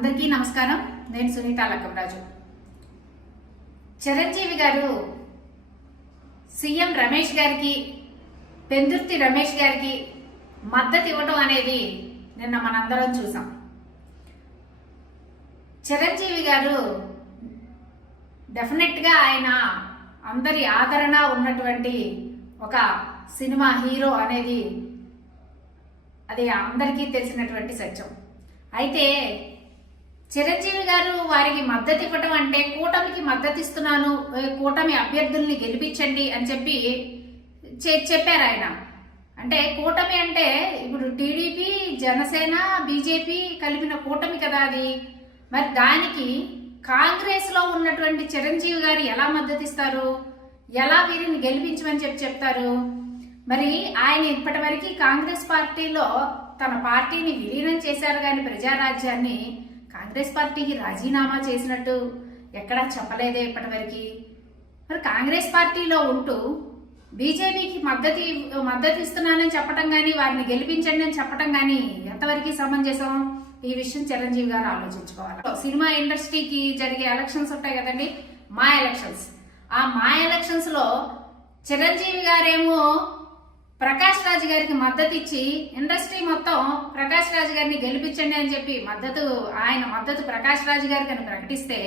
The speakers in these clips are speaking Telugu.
అందరికీ నమస్కారం. నేను సునీత లక్కంరాజు చిరంజీవి గారు సీఎం రమేష్ గారికి పెందుర్తి రమేష్ గారికి మద్దతు ఇవ్వటం అనేది నిన్న మనందరం చూసాం. చిరంజీవి గారు డెఫినెట్గా ఆయన అందరి ఆదరణ ఉన్నటువంటి ఒక సినిమా హీరో అనేది అది అందరికీ తెలిసినటువంటి సత్యం. అయితే చిరంజీవి గారు వారికి మద్దతు ఇవ్వటం అంటే కూటమికి మద్దతు ఇస్తున్నాను కూటమి అభ్యర్థుల్ని గెలిపించండి అని చెప్పి చె- చెప్పారు ఆయన. అంటే కూటమి అంటే ఇప్పుడు టీడీపీ జనసేన బీజేపీ కలిపిన కూటమి కదా అది. మరి దానికి కాంగ్రెస్లో ఉన్నటువంటి చిరంజీవి గారు ఎలా మద్దతిస్తారు ఎలా వీరిని గెలిపించమని చెప్పి చెప్తారు? మరి ఆయన ఇప్పటివరకు కాంగ్రెస్ పార్టీలో తన పార్టీని విలీనం చేశారు కానీ ప్రజారాజ్యాన్ని కాంగ్రెస్ పార్టీకి రాజీనామా చేసినట్టు ఎక్కడా చెప్పలేదే ఇప్పటివరకు. మరి కాంగ్రెస్ పార్టీలో ఉంటూ బీజేపీకి మద్దతు మద్దతు ఇస్తున్నానని చెప్పటం కానీ వారిని గెలిపించండి అని చెప్పటం కానీ ఎంతవరకు సమంజసం? ఈ విషయం చిరంజీవి గారు ఆలోచించుకోవాలి. సినిమా ఇండస్ట్రీకి జరిగే ఎలక్షన్స్ ఉంటాయి కదండి మా ఎలక్షన్స్. ఆ మా ఎలక్షన్స్లో చిరంజీవి గారేమో ప్రకాష్ రాజ్ గారికి మద్దతు ఇచ్చి ఇండస్ట్రీ మొత్తం ప్రకాష్ రాజ్ గారిని గెలిపించండి అని చెప్పి మద్దతు ఆయన మద్దతు ప్రకాష్ రాజ్ గారికి అని ప్రకటిస్తే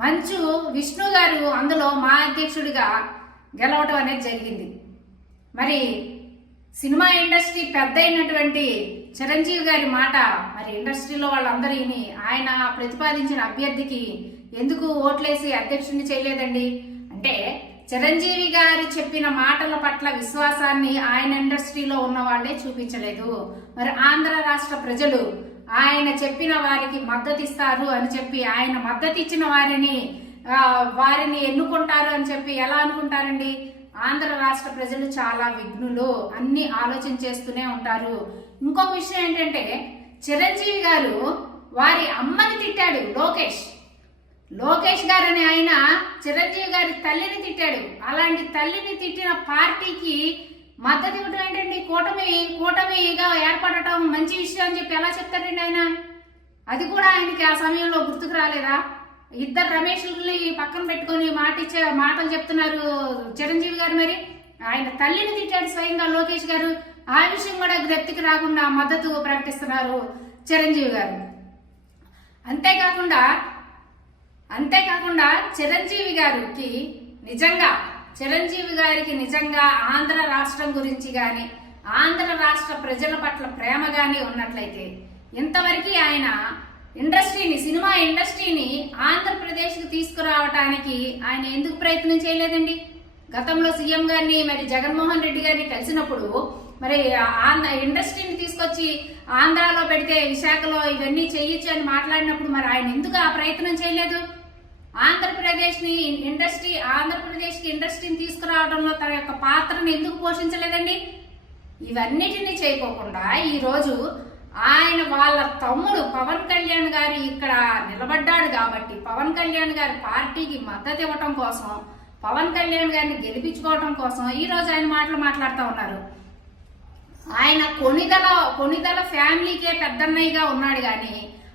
మంచు విష్ణు గారు అందులో మా అధ్యక్షుడిగా గెలవటం అనేది జరిగింది. మరి సినిమా ఇండస్ట్రీ పెద్ద అయినటువంటి చిరంజీవి గారి మాట మరి ఇండస్ట్రీలో వాళ్ళందరూ విని ఆయన ప్రతిపాదించిన అభ్యర్థికి ఎందుకు ఓట్లేసి అధ్యక్షుడిని చేయలేదండి? అంటే చిరంజీవి గారు చెప్పిన మాటల పట్ల విశ్వాసాన్ని ఆయన ఇండస్ట్రీలో ఉన్న వాళ్ళే చూపించలేదు. మరి ఆంధ్ర రాష్ట్ర ప్రజలు ఆయన చెప్పిన వారికి మద్దతు ఇస్తారు అని చెప్పి ఆయన మద్దతు ఇచ్చిన వారిని వారిని ఎన్నుకుంటారు అని చెప్పి ఎలా అనుకుంటారండి? ఆంధ్ర రాష్ట్ర ప్రజలు చాలా విఘ్నులు. అన్ని ఆలోచన చేస్తూనే ఉంటారు. ఇంకొక విషయం ఏంటంటే చిరంజీవి గారు వారి అమ్మని తిట్టాడు లోకేష్. లోకేష్ గారని ఆయన చిరంజీవి గారి తల్లిని తిట్టాడు. అలాంటి తల్లిని తిట్టిన పార్టీకి మద్దతు ఇవ్వడం ఏంటండి? కూటమి కూటమిగా ఏర్పడటం మంచి విషయం అని చెప్పి ఎలా చెప్తారండి ఆయన? అది కూడా ఆయనకి ఆ సమయంలో గుర్తుకు రాలేదా? ఇద్దరు రమేష్ని పక్కన పెట్టుకొని మాట ఇచ్చే మాటలు చెప్తున్నారు చిరంజీవి గారు మరి. ఆయన తల్లిని తిట్టాడు స్వయంగా లోకేష్ గారు. ఆ విషయం కూడా గ్రప్తికి రాకుండా మద్దతు ప్రకటిస్తున్నారు చిరంజీవి గారు. అంతేకాకుండా అంతేకాకుండా చిరంజీవి గారికి నిజంగా చిరంజీవి గారికి నిజంగా ఆంధ్ర రాష్ట్రం గురించి కానీ ఆంధ్ర రాష్ట్ర ప్రజల పట్ల ప్రేమ కానీ ఉన్నట్లయితే ఇంతవరకు ఆయన ఇండస్ట్రీని సినిమా ఇండస్ట్రీని ఆంధ్రప్రదేశ్కి తీసుకురావటానికి ఆయన ఎందుకు ప్రయత్నం చేయలేదండి? గతంలో సీఎం గారిని మరి జగన్మోహన్ రెడ్డి గారిని కలిసినప్పుడు మరి ఆంధ్ర ఇండస్ట్రీని తీసుకొచ్చి ఆంధ్రాలో పెడితే విశాఖలో ఇవన్నీ చేయొచ్చు అని మాట్లాడినప్పుడు మరి ఆయన ఎందుకు ఆ ప్రయత్నం చేయలేదు? ఆంధ్రప్రదేశ్ని ఇండస్ట్రీ ఆంధ్రప్రదేశ్కి ఇండస్ట్రీని తీసుకురావడంలో తన యొక్క పాత్రను ఎందుకు పోషించలేదండి? ఇవన్నిటిని చేయకోకుండా ఈరోజు ఆయన వాళ్ళ తమ్ముడు పవన్ కళ్యాణ్ గారు ఇక్కడ నిలబడ్డాడు కాబట్టి పవన్ కళ్యాణ్ గారి పార్టీకి మద్దతు ఇవ్వటం కోసం పవన్ కళ్యాణ్ గారిని గెలిపించుకోవటం కోసం ఈరోజు ఆయన మాటలు మాట్లాడుతూ ఉన్నారు. ఆయన కొనిదల కొనిదల ఫ్యామిలీకే పెద్దన్నయ్యగా ఉన్నాడు కానీ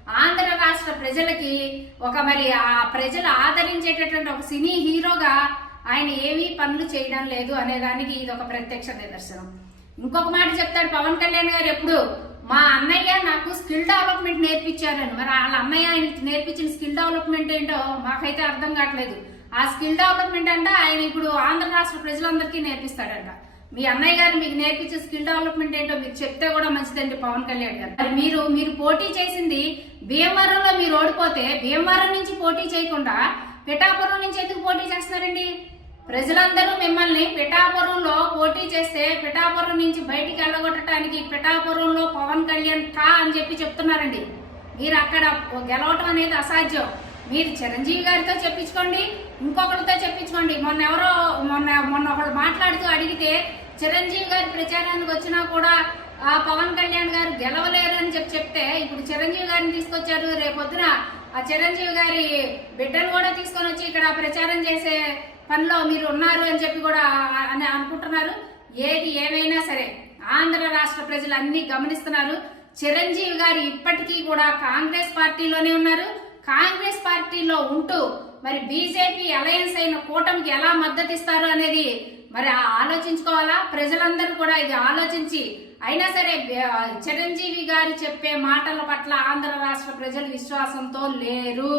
ఆంధ్ర రాష్ట్ర ప్రజలకి ఒక మరి ఆ ప్రజలు ఆదరించేటటువంటి ఒక సినీ హీరోగా ఆయన ఏమీ పనులు చేయడం లేదు అనే దానికి ఇది ఒక ప్రత్యక్ష నిదర్శనం. ఇంకొక మాట చెప్తాడు పవన్ కళ్యాణ్ గారు ఎప్పుడు మా అన్నయ్య నాకు స్కిల్ డెవలప్మెంట్ నేర్పించారని. మరి వాళ్ళ అన్నయ్య ఆయన నేర్పించిన స్కిల్ డెవలప్మెంట్ ఏంటో మాకైతే అర్థం కావట్లేదు. ఆ స్కిల్ డెవలప్మెంట్ అంటే ఆయన ఇప్పుడు ఆంధ్ర రాష్ట్ర ప్రజలందరికీ నేర్పిస్తాడంట. మీ అన్నయ్య గారు మీకు నేర్పించే స్కిల్ డెవలప్మెంట్ ఏంటో మీరు చెప్తే కూడా మంచిదండి పవన్ కళ్యాణ్ గారు. మరి మీరు మీరు పోటీ చేసింది భీమవరంలో మీరు ఓడిపోతే భీమవరం నుంచి పోటీ చేయకుండా పిఠాపురం నుంచి ఎందుకు పోటీ చేస్తున్నారండి? ప్రజలందరూ మిమ్మల్ని పిఠాపురంలో పోటీ చేస్తే పిఠాపురం నుంచి బయటికి వెళ్ళగొట్టడానికి పిఠాపురంలో పవన్ కళ్యాణ్ కా అని చెప్పి చెప్తున్నారండి. మీరు అక్కడ గెలవటం అనేది అసాధ్యం. మీరు చిరంజీవి గారితో చెప్పించుకోండి ఇంకొకరితో చెప్పించుకోండి. మొన్న ఎవరో మొన్న మొన్న ఒకళ్ళు మాట్లాడుతూ అడిగితే చిరంజీవి గారి ప్రచారానికి వచ్చినా కూడా ఆ పవన్ కళ్యాణ్ గారు గెలవలేరు అని చెప్పి చెప్తే ఇప్పుడు చిరంజీవి గారిని తీసుకొచ్చారు రేపొద్దున ఆ చిరంజీవి గారి బిడ్డను కూడా తీసుకొని వచ్చి ఇక్కడ ప్రచారం చేసే పనిలో మీరు ఉన్నారు అని చెప్పి కూడా అని అనుకుంటున్నారు. ఏది ఏమైనా సరే ఆంధ్ర రాష్ట్ర ప్రజలు అన్ని గమనిస్తున్నారు. చిరంజీవి గారు ఇప్పటికీ కూడా కాంగ్రెస్ పార్టీలోనే ఉన్నారు. కాంగ్రెస్ పార్టీలో ఉంటూ మరి బీజేపీ అలయన్స్ అయిన కూటమికి ఎలా మద్దతు ఇస్తారు అనేది మరి ఆ ఆలోచించుకోవాలా? ప్రజలందరూ కూడా ఇది ఆలోచించి అయినా సరే చిరంజీవి గారు చెప్పే మాటల పట్ల ఆంధ్ర రాష్ట్ర ప్రజలు విశ్వాసంతో లేరు.